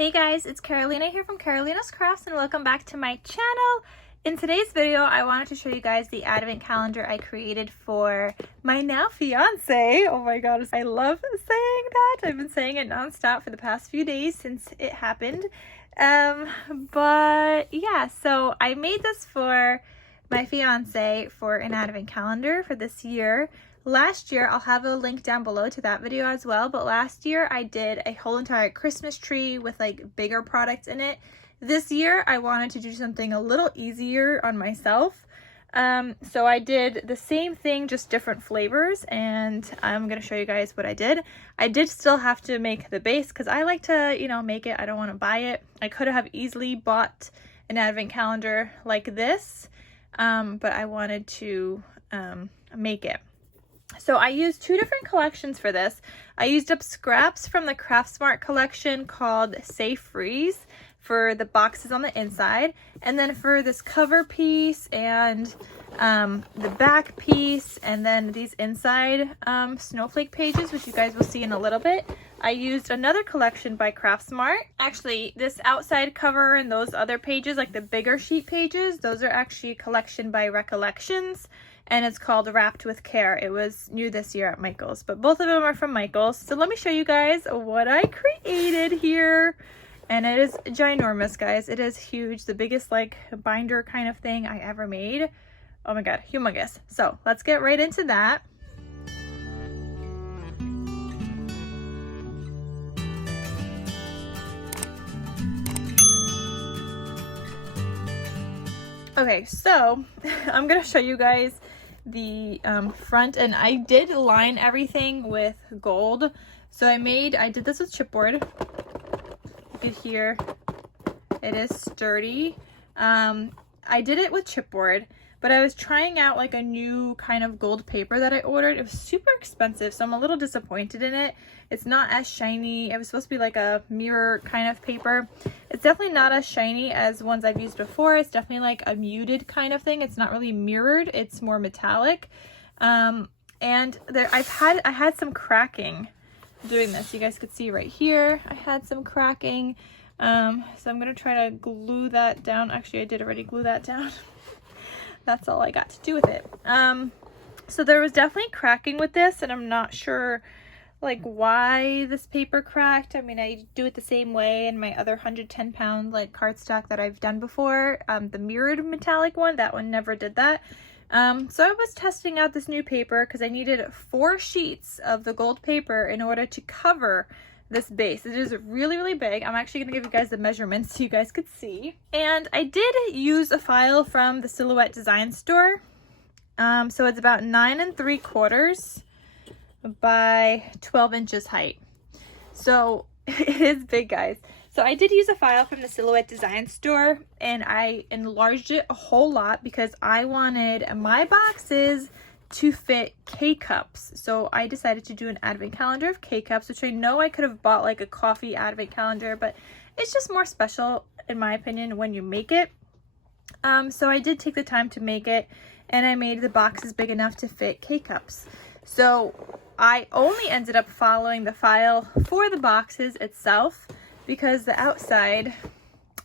Hey guys, it's Carolina here from KarolinasKrafts and welcome back to my channel. In today's video, I wanted to show you guys the advent calendar I created for my now fiance. Oh my god, I love saying that. I've been saying it nonstop for the past few days since it happened. But yeah, so I made this for my fiance for an advent calendar for this year. Last year, I'll have a link down below to that video as well, but last year I did a whole entire Christmas tree with like bigger products in it. This year I wanted to do something a little easier on myself. So I did the same thing, just different flavors, and I'm going to show you guys what I did. I did still have to make the base because I like to, make it. I don't want to buy it. I could have easily bought an advent calendar like this, but I wanted to make it. So I used two different collections for this. I used up scraps from the Craftsmart collection called Safe Freeze for the boxes on the inside. And then for this cover piece and the back piece and then these inside snowflake pages, which you guys will see in a little bit, I used another collection by Craftsmart. Actually, this outside cover and those other pages, like the bigger sheet pages, those are actually a collection by Recollections. And it's called Wrapped with Care. It was new this year at Michael's, but both of them are from Michael's. So let me show you guys what I created here. And it is ginormous, guys. It is huge. The biggest like binder kind of thing I ever made. Oh my god, humongous. So let's get right into that. Okay, so I'm gonna show you guys the front, and I did line everything with gold. So I did this with chipboard. You could hear it is sturdy. I did it with chipboard, but I was trying out like a new kind of gold paper that I ordered. It was super expensive, so I'm a little disappointed in it. It's not as shiny. It was supposed to be like a mirror kind of paper. It's definitely not as shiny as ones I've used before. It's definitely like a muted kind of thing. It's not really mirrored. It's more metallic. And I had some cracking doing this. You guys could see right here. I had some cracking. So I'm gonna try to glue that down. Actually, I did already glue that down. That's all I got to do with it. So there was definitely cracking with this, and I'm not sure like why this paper cracked. I mean, I do it the same way in my other 110-pound like cardstock that I've done before. The mirrored metallic one, that one never did that. So I was testing out this new paper because I needed 4 sheets of the gold paper in order to cover this base. It is really, really big. I'm actually gonna give you guys the measurements so you guys could see. And I did use a file from the Silhouette Design Store. So it's about 9 3/4 by 12 inches height. So it is big, guys. So I did use a file from the Silhouette Design Store, and I enlarged it a whole lot because I wanted my boxes to fit K-cups. So I decided to do an advent calendar of K-cups, which I know I could have bought like a coffee advent calendar, but it's just more special in my opinion when you make it. So I did take the time to make it, and I made the boxes big enough to fit K-cups. So I only ended up following the file for the boxes itself because the outside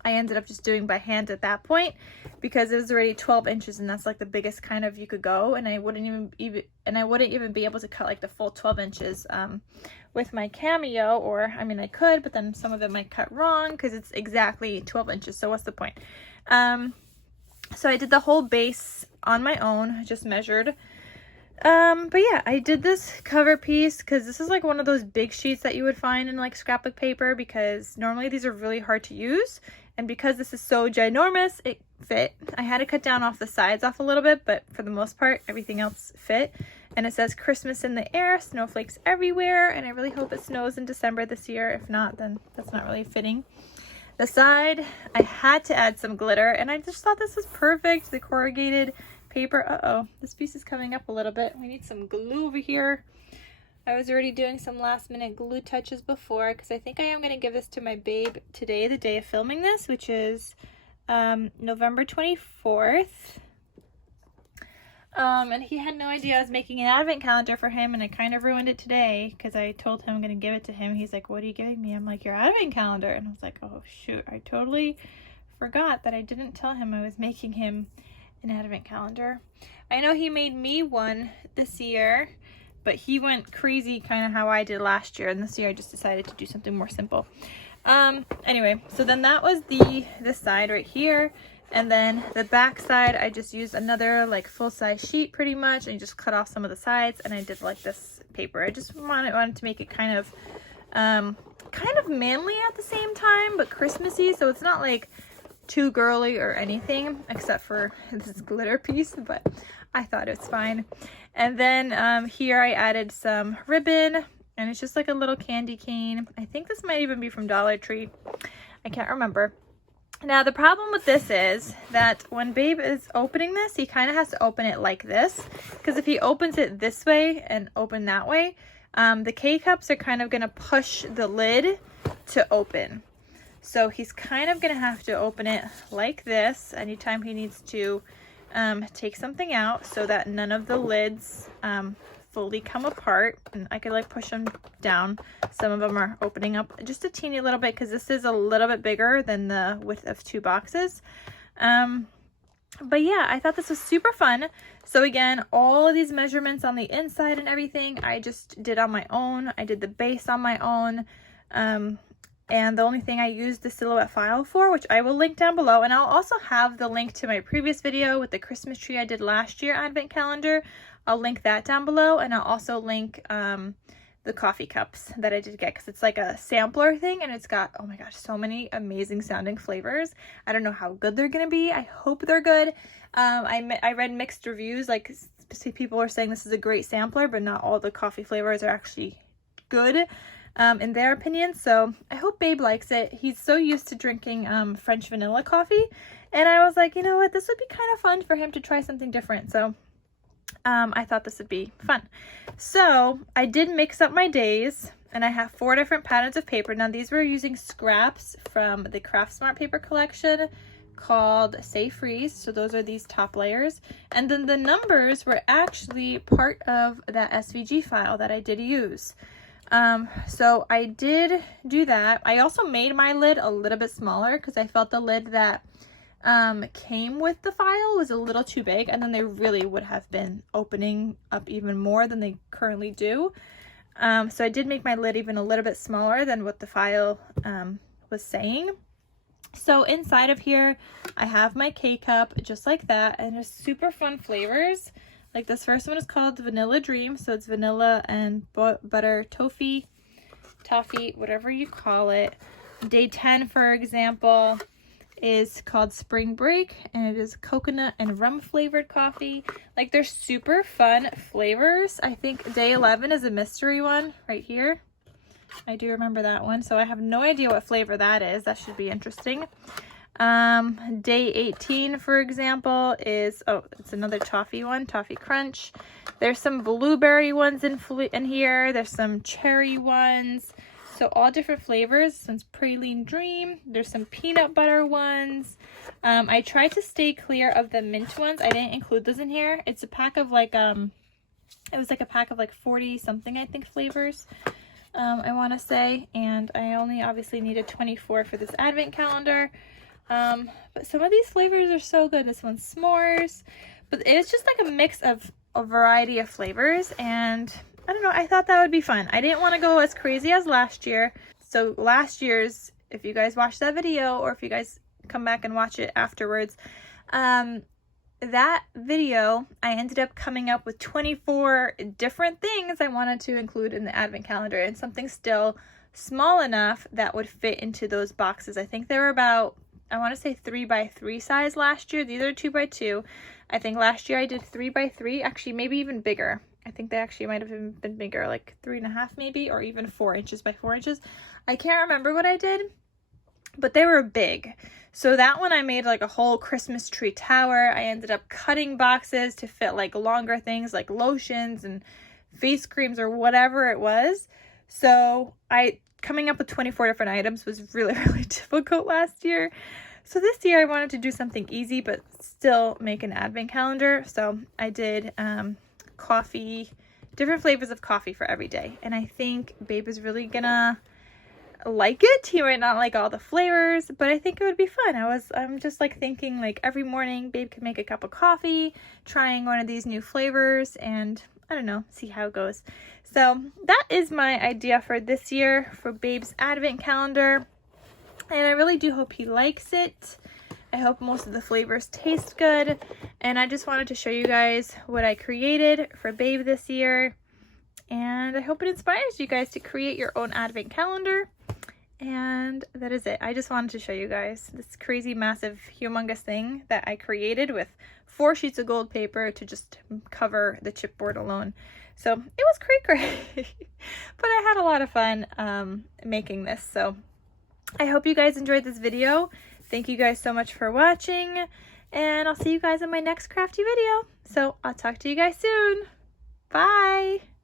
I ended up just doing by hand at that point because it was already 12 inches, and that's like the biggest kind of you could go, and I wouldn't even be able to cut like the full 12 inches with my Cameo, or I mean I could, but then some of it might cut wrong because it's exactly 12 inches, so what's the point? So I did the whole base on my own. I just measured. But yeah, I did this cover piece because this is like one of those big sheets that you would find in like scrapbook paper, because normally these are really hard to use, and because this is so ginormous, it fit. I had to cut down off the sides off a little bit, but for the most part everything else fit. And it says Christmas in the air, snowflakes everywhere, and I really hope it snows in December this year. If not, then that's not really fitting. The side, I had to add some glitter, and I just thought this was perfect. The corrugated paper, this piece is coming up a little bit. We need some glue over here. I was already doing some last minute glue touches before because I think I am going to give this to my babe today, the day of filming this, which is November 24th. And he had no idea I was making an advent calendar for him, and I kind of ruined it today because I told him I'm going to give it to him. He's like, what are you giving me? I'm like, your advent calendar. And I was like, oh shoot, I totally forgot that I didn't tell him I was making him an advent calendar. I know he made me one this year, but he went crazy kind of how I did last year, and this year I just decided to do something more simple. Anyway, so then that was this side right here. And then the back side, I just used another like full-size sheet pretty much, and just cut off some of the sides, and I did like this paper. I just wanted to make it kind of manly at the same time, but Christmassy, so it's not like too girly or anything, except for this glitter piece, but I thought it was fine. And then here I added some ribbon, and it's just like a little candy cane. I think this might even be from Dollar Tree. I can't remember. Now the problem with this is that when Babe is opening this, he kind of has to open it like this, because if he opens it this way and open that way, the K-cups are kind of going to push the lid to open. So he's kind of going to have to open it like this anytime he needs to take something out, so that none of the lids fully come apart, and I could like push them down. Some of them are opening up just a teeny little bit because this is a little bit bigger than the width of 2 boxes. But yeah, I thought this was super fun. So again, all of these measurements on the inside and everything I just did on my own. I did the base on my own, and the only thing I used the silhouette file for, which I will link down below, and I'll also have the link to my previous video with the Christmas tree I did last year advent calendar. I'll link that down below, and I'll also link the coffee cups that I did get, because it's like a sampler thing, and it's got, oh my gosh, so many amazing sounding flavors. I don't know how good they're gonna be. I hope they're good. I read mixed reviews, like people are saying this is a great sampler, but not all the coffee flavors are actually good in their opinion. So I hope Babe likes it. He's so used to drinking French vanilla coffee, and I was like, you know what, this would be kind of fun for him to try something different. So I thought this would be fun. So I did mix up my days, and I have 4 different patterns of paper. Now these were using scraps from the Craft Smart paper collection called Say Freeze. So those are these top layers. And then the numbers were actually part of that SVG file that I did use. So I did do that. I also made my lid a little bit smaller because I felt the lid that came with the file was a little too big, and then they really would have been opening up even more than they currently do. So I did make my lid even a little bit smaller than what the file was saying. So inside of here I have my K-cup just like that, and just super fun flavors. Like this first one is called Vanilla Dream, so it's vanilla and butter toffee, whatever you call it. Day 10, for example, is called Spring Break, and it is coconut and rum flavored coffee. Like, they're super fun flavors. I think day 11 is a mystery one right here. I do remember that one, so I have no idea what flavor that is. That should be interesting. Day 18, for example, is, oh, it's another toffee one, Toffee Crunch. There's some blueberry ones in here. There's some cherry ones. So all different flavors. This one's Praline Dream. There's some peanut butter ones. I tried to stay clear of the mint ones. I didn't include those in here. It's a pack of like, it was like a pack of like 40 something, I think, flavors. I want to say, and I only obviously needed 24 for this advent calendar. But some of these flavors are so good. This one's s'mores, but it's just like a mix of a variety of flavors, and I don't know, I thought that would be fun. I didn't want to go as crazy as last year. So last year's, if you guys watch that video, or if you guys come back and watch it afterwards, that video, I ended up coming up with 24 different things I wanted to include in the advent calendar, and something still small enough that would fit into those boxes. I think they were about, I want to say 3x3 size last year. These are 2x2. I think last year I did 3x3, actually maybe even bigger. I think they actually might have been bigger, like 3.5 maybe, or even 4 inches by 4 inches. I can't remember what I did, but they were big. So that one I made like a whole Christmas tree tower. I ended up cutting boxes to fit like longer things like lotions and face creams or whatever it was. So coming up with 24 different items was really, really difficult last year. So this year I wanted to do something easy but still make an advent calendar. So I did coffee, different flavors of coffee for every day. And I think Babe is really gonna like it. He might not like all the flavors, but I think it would be fun. I'm just like thinking like every morning Babe could make a cup of coffee, trying one of these new flavors, and I don't know, see how it goes. So that is my idea for this year for Babe's advent calendar. And I really do hope he likes it. I hope most of the flavors taste good. And I just wanted to show you guys what I created for Babe this year. And I hope it inspires you guys to create your own advent calendar. And that is it. I just wanted to show you guys this crazy, massive, humongous thing that I created with 4 sheets of gold paper to just cover the chipboard alone. So it was cray-cray, but I had a lot of fun making this. So I hope you guys enjoyed this video. Thank you guys so much for watching, and I'll see you guys in my next crafty video. So I'll talk to you guys soon. Bye!